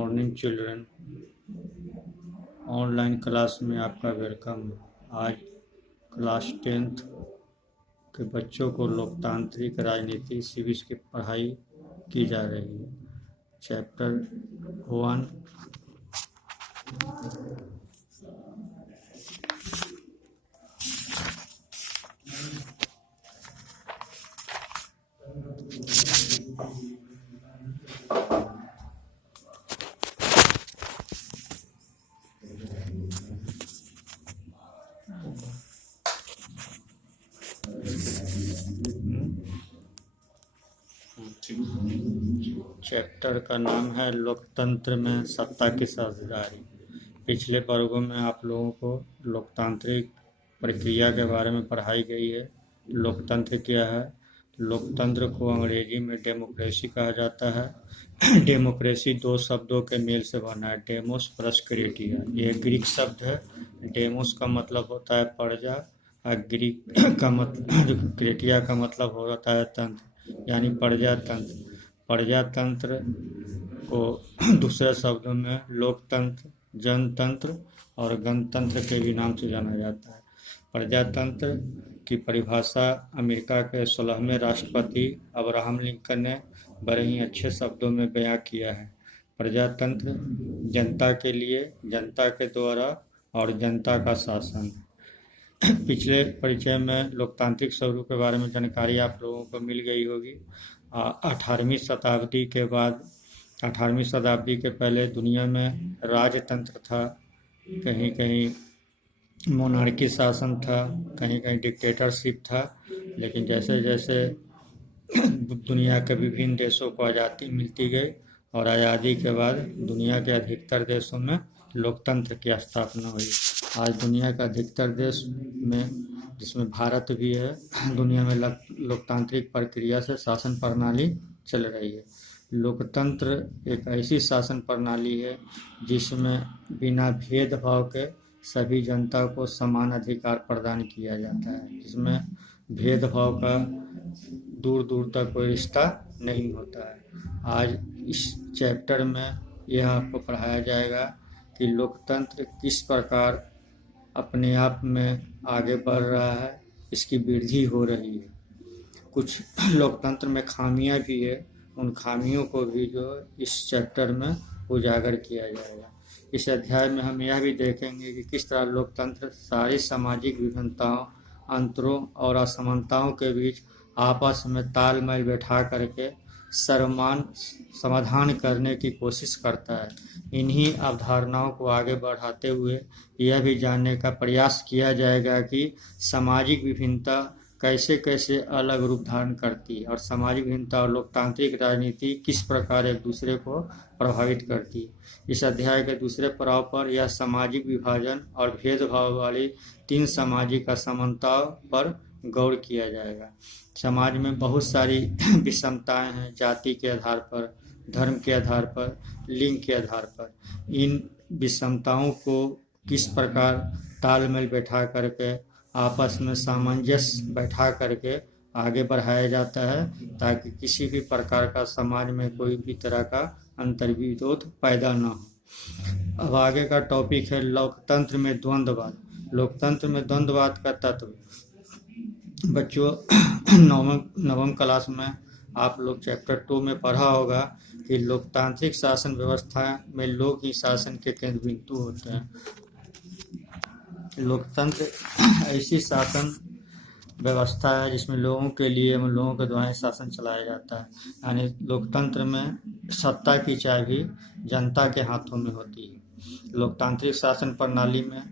Morning children, online class में आपका welcome. आज क्लास 10th के बच्चों को लोकतांत्रिक राजनीति सिविक्स की पढ़ाई की जा रही है। चैप्टर 1 चैप्टर का नाम है लोकतंत्र में सत्ता की साझेदारी। पिछले वर्गों में आप लोगों को लोकतांत्रिक प्रक्रिया के बारे में पढ़ाई गई है। लोकतंत्र क्या है? लोकतंत्र को अंग्रेजी में डेमोक्रेसी कहा जाता है। डेमोक्रेसी दो शब्दों के मेल से बना है, डेमोस प्लस क्रेटिया। ये ग्रीक शब्द है। डेमोस का मतलब होता है प्रजा और ग्रीक का मतलब क्रेटिया का मतलब होता है तंत्र, यानी प्रजातंत्र। प्रजातंत्र को दूसरे शब्दों में लोकतंत्र, जनतंत्र और गणतंत्र के भी नाम से जाना जाता है। प्रजातंत्र की परिभाषा अमेरिका के 16वें राष्ट्रपति अब्राहम लिंकन ने बड़े ही अच्छे शब्दों में बयां किया है। प्रजातंत्र जनता के लिए, जनता के द्वारा और जनता का शासन। पिछले परिचय में लोकतांत्रिक स्वरूप के बारे में जानकारी आप लोगों को मिल गई होगी। 18वीं शताब्दी के बाद, 18वीं शताब्दी के पहले दुनिया में राजतंत्र था। कहीं कहीं मोनार्की शासन था, कहीं कहीं डिक्टेटरशिप था। लेकिन जैसे जैसे दुनिया के विभिन्न देशों को आज़ादी मिलती गई और आज़ादी के बाद दुनिया के अधिकतर देशों में लोकतंत्र की स्थापना हुई। आज दुनिया का अधिकतर देश में, जिसमें भारत भी है, दुनिया में लोकतांत्रिक प्रक्रिया से शासन प्रणाली चल रही है। लोकतंत्र एक ऐसी शासन प्रणाली है जिसमें बिना भेदभाव के सभी जनता को समान अधिकार प्रदान किया जाता है, जिसमें भेदभाव का दूर दूर तक कोई रिश्ता नहीं होता है। आज इस चैप्टर में यह आपको पढ़ाया जाएगा कि लोकतंत्र किस प्रकार अपने आप में आगे बढ़ रहा है, इसकी वृद्धि हो रही है। कुछ लोकतंत्र में खामियां भी है, उन खामियों को भी जो इस चैप्टर में उजागर किया जाएगा। इस अध्याय में हम यह भी देखेंगे कि किस तरह लोकतंत्र सारी सामाजिक विभिन्नताओं, अंतरों और असमानताओं के बीच आपस में तालमेल बैठा करके समाधान करने की कोशिश करता है। इन्हीं अवधारणाओं को आगे बढ़ाते हुए यह भी जानने का प्रयास किया जाएगा कि सामाजिक विभिन्नता कैसे कैसे अलग रूप धारण करती है और सामाजिक विभिन्नता और लोकतांत्रिक राजनीति किस प्रकार एक दूसरे को प्रभावित करती है। इस अध्याय के दूसरे पड़ाव पर यह सामाजिक विभाजन और भेदभाव वाली 3 सामाजिक असमानताओं पर गौर किया जाएगा। समाज में बहुत सारी विषमताएं हैं, जाति के आधार पर, धर्म के आधार पर, लिंग के आधार पर। इन विषमताओं को किस प्रकार तालमेल बैठा करके, आपस में सामंजस्य बैठा करके आगे बढ़ाया जाता है, ताकि किसी भी प्रकार का समाज में कोई भी तरह का अंतर्विरोध पैदा न हो। अब आगे का टॉपिक है लोकतंत्र में द्वंद्ववाद। लोकतंत्र में द्वंद्ववाद का तत्व। बच्चों, नवम क्लास में आप लोग चैप्टर 2 में पढ़ा होगा कि लोकतांत्रिक शासन व्यवस्था में लोग ही शासन के केंद्र बिंदु होते हैं। लोकतंत्र ऐसी शासन व्यवस्था है जिसमें लोगों के लिए, लोगों के द्वारा शासन चलाया जाता है। यानी लोकतंत्र में सत्ता की चाबी जनता के हाथों में होती है। लोकतांत्रिक शासन प्रणाली में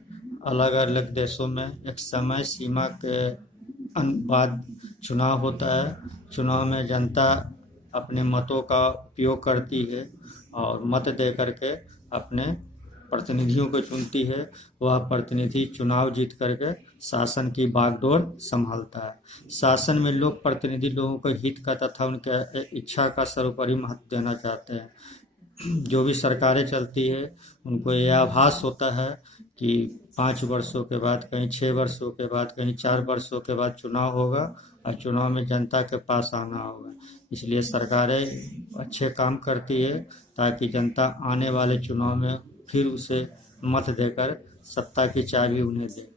अलग अलग देशों में एक समय सीमा के बाद चुनाव होता है। चुनाव में जनता अपने मतों का उपयोग करती है और मत दे करके अपने प्रतिनिधियों को चुनती है। वह प्रतिनिधि चुनाव जीत करके शासन की बागडोर संभालता है। शासन में लोग प्रतिनिधि लोगों को हित का तथा उनके इच्छा का सर्वोपरि महत्व देना चाहते हैं। जो भी सरकारें चलती है उनको यह आभास होता है कि 5 वर्षों के बाद, कहीं 6 वर्षों के बाद, कहीं 4 वर्षों के बाद चुनाव होगा और चुनाव में जनता के पास आना होगा। इसलिए सरकारें अच्छे काम करती है ताकि जनता आने वाले चुनाव में फिर उसे मत देकर सत्ता की चाबी उन्हें दे।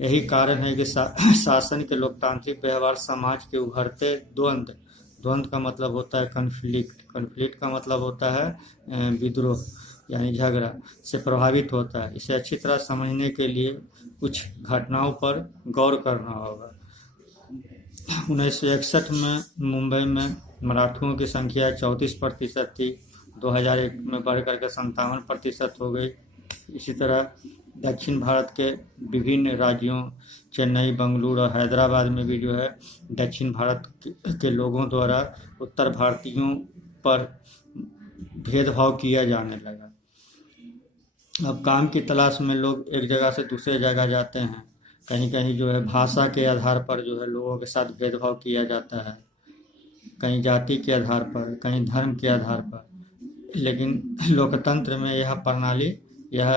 यही कारण है कि शासन के लोकतांत्रिक व्यवहार समाज के उभरते द्वंद्व का मतलब होता है कन्फ्लिक्ट का मतलब होता है विद्रोह यानी झगड़ा से प्रभावित होता है। इसे अच्छी तरह समझने के लिए कुछ घटनाओं पर गौर करना होगा। 1961 में मुंबई में मराठों की संख्या 34% थी, 2001 में बढ़ करके 57% हो गई। इसी तरह दक्षिण भारत के विभिन्न राज्यों चेन्नई, बेंगलुरु और हैदराबाद में भी जो है दक्षिण भारत के लोगों द्वारा उत्तर भारतीयों पर भेदभाव किया जाने लगा। अब काम की तलाश में लोग एक जगह से दूसरे जगह जाते हैं। कहीं कहीं जो है भाषा के आधार पर जो है लोगों के साथ भेदभाव किया जाता है, कहीं जाति के आधार पर, कहीं धर्म के आधार पर। लेकिन लोकतंत्र में यह प्रणाली, यह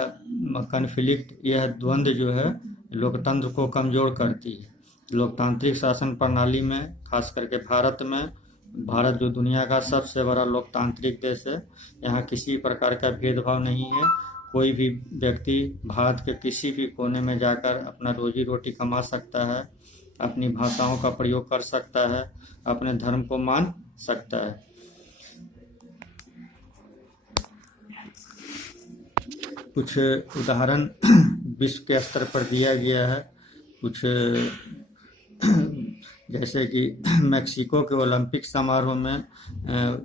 कन्फ्लिक्ट, यह द्वंद्व जो है लोकतंत्र को कमज़ोर करती है। लोकतांत्रिक शासन प्रणाली में, खास करके भारत जो दुनिया का सबसे बड़ा लोकतांत्रिक देश है, यहाँ किसी प्रकार का भेदभाव नहीं है। कोई भी व्यक्ति भारत के किसी भी कोने में जाकर अपना रोजी रोटी कमा सकता है, अपनी भाषाओं का प्रयोग कर सकता है, अपने धर्म को मान सकता है। कुछ उदाहरण विश्व के स्तर पर दिया गया है। कुछ जैसे कि मैक्सिको के ओलंपिक समारोह में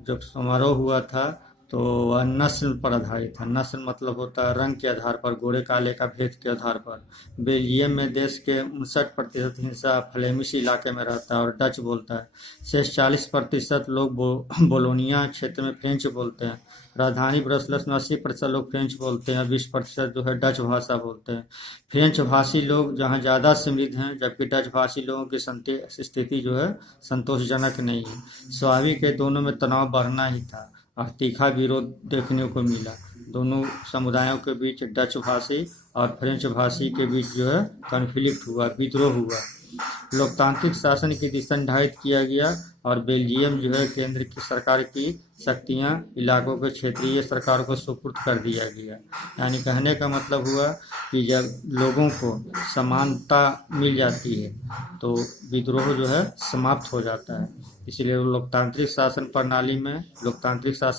जब समारोह हुआ था तो वह नस्ल पर आधारित था। नस्ल मतलब होता है रंग के आधार पर, गोरे काले का भेद के आधार पर। बेल्जियम में देश के 59% हिस्सा फ्लेमिश इलाके में रहता है और डच बोलता है। शेष 40% लोग बोलोनिया क्षेत्र में फ्रेंच बोलते हैं। राजधानी ब्रसल्स में 80% लोग फ्रेंच बोलते हैं, 20% जो है डच भाषा बोलते हैं। फ्रेंच भाषी लोग जहाँ ज़्यादा समृद्ध हैं, जबकि डच भाषी लोगों की स्थिति जो है संतोषजनक नहीं है। स्वाभाविक है दोनों में तनाव बढ़ना ही था और तीखा विरोध देखने को मिला। दोनों समुदायों के बीच डच भाषी और फ्रेंच भाषी के बीच जो है कन्फ्लिक्ट हुआ, विद्रोह हुआ। लोकतांत्रिक शासन की दिशा निर्धारित किया गया और बेल्जियम जो है केंद्र की सरकार की शक्तियां इलाकों के क्षेत्रीय सरकार को सुपुर्द कर दिया गया। यानी कहने का मतलब हुआ कि जब लोगों को समानता मिल जाती है तो विद्रोह जो है समाप्त हो जाता है। इसलिए लोकतांत्रिक शासन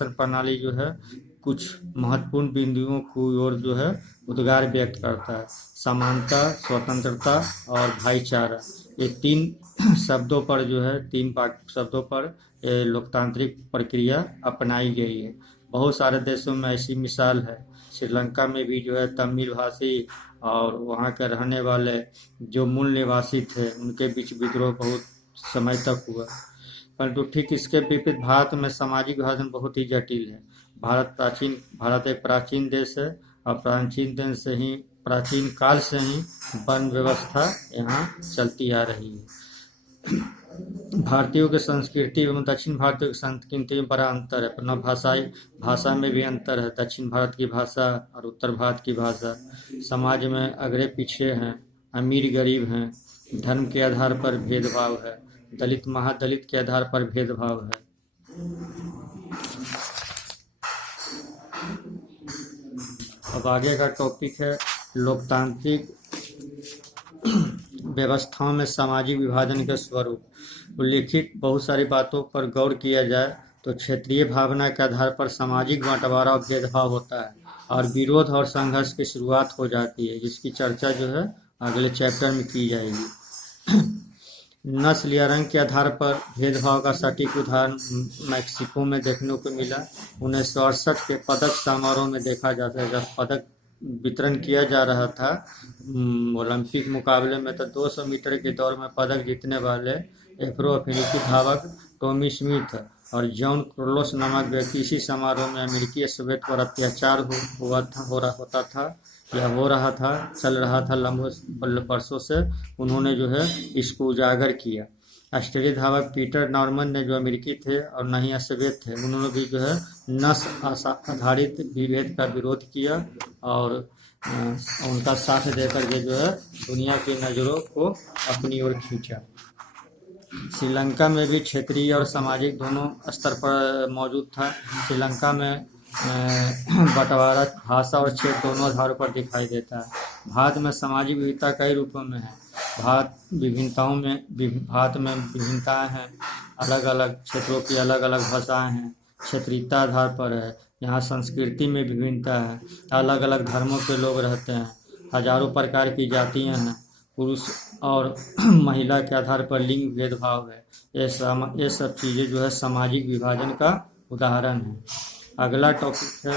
प्रणाली जो है कुछ महत्वपूर्ण बिंदुओं की ओर जो है उद्गार व्यक्त करता है। समानता, स्वतंत्रता और भाईचारा, ये 3 शब्दों पर जो है 3 शब्दों पर लोकतांत्रिक प्रक्रिया अपनाई गई है। बहुत सारे देशों में ऐसी मिसाल है। श्रीलंका में भी जो है तमिल भाषी और वहाँ के रहने वाले जो मूल निवासी थे उनके बीच विद्रोह बहुत समय तक हुआ। परंतु ठीक इसके विपरीत भारत में सामाजिक विभाजन बहुत ही जटिल है। भारत एक प्राचीन देश है और प्राचीन काल से ही वर्ण व्यवस्था यहाँ चलती आ रही है। भारतीयों की संस्कृति एवं दक्षिण भारतीय की संस्कृति में बड़ा अंतर है। अपना भाषा में भी अंतर है। दक्षिण भारत की भाषा और उत्तर भारत की भाषा। समाज में अगड़े पीछे हैं, अमीर गरीब हैं, धर्म के आधार पर भेदभाव है, दलित महादलित के आधार पर भेदभाव है। अब आगे का टॉपिक है लोकतांत्रिक व्यवस्थाओं में सामाजिक विभाजन के स्वरूप। उल्लिखित बहुत सारी बातों पर गौर किया जाए तो क्षेत्रीय भावना के आधार पर सामाजिक बंटवारा और भेदभाव होता है और विरोध और संघर्ष की शुरुआत हो जाती है, जिसकी चर्चा जो है अगले चैप्टर में की जाएगी। नस्ल या रंग के आधार पर भेदभाव का सटीक उदाहरण मैक्सिको में देखने को मिला। 1968 के पदक समारोह में देखा जाता है। जब पदक वितरण किया जा रहा था ओलंपिक मुकाबले में, तो 200 मीटर के दौड़ में पदक जीतने वाले एफ्रो अफ्रीकी धावक टॉमी स्मिथ और जॉन कार्लोस नामक व्यक्ति इसी समारोह में अमेरिकी सोवियत पर अत्याचार चल रहा था लंबे वर्षों से, उन्होंने जो है इसको उजागर किया। ऑस्ट्रेलियाई धावक पीटर नॉर्मन ने, जो अमेरिकी थे और नहीं सोवियत थे, उन्होंने भी जो है नस्ल आधारित विभेद का विरोध किया और उनका साथ देकर के जो है दुनिया की नज़रों को अपनी ओर खींचा। श्रीलंका में भी क्षेत्रीय और सामाजिक दोनों स्तर पर मौजूद था। श्रीलंका में बंटवारा भाषा और क्षेत्र दोनों आधारों पर दिखाई देता है। भारत में सामाजिक विविधता कई रूपों में है। भारत में विभिन्नताएं हैं। अलग अलग क्षेत्रों की अलग अलग भाषाएं हैं। क्षेत्रीयता आधार पर है। यहाँ संस्कृति में विभिन्नता है। अलग अलग धर्मों के लोग रहते हैं। हजारों प्रकार की जातियां हैं। पुरुष और महिला के आधार पर लिंग भेदभाव है। ये सब चीज़ें जो है सामाजिक विभाजन का उदाहरण है। अगला टॉपिक है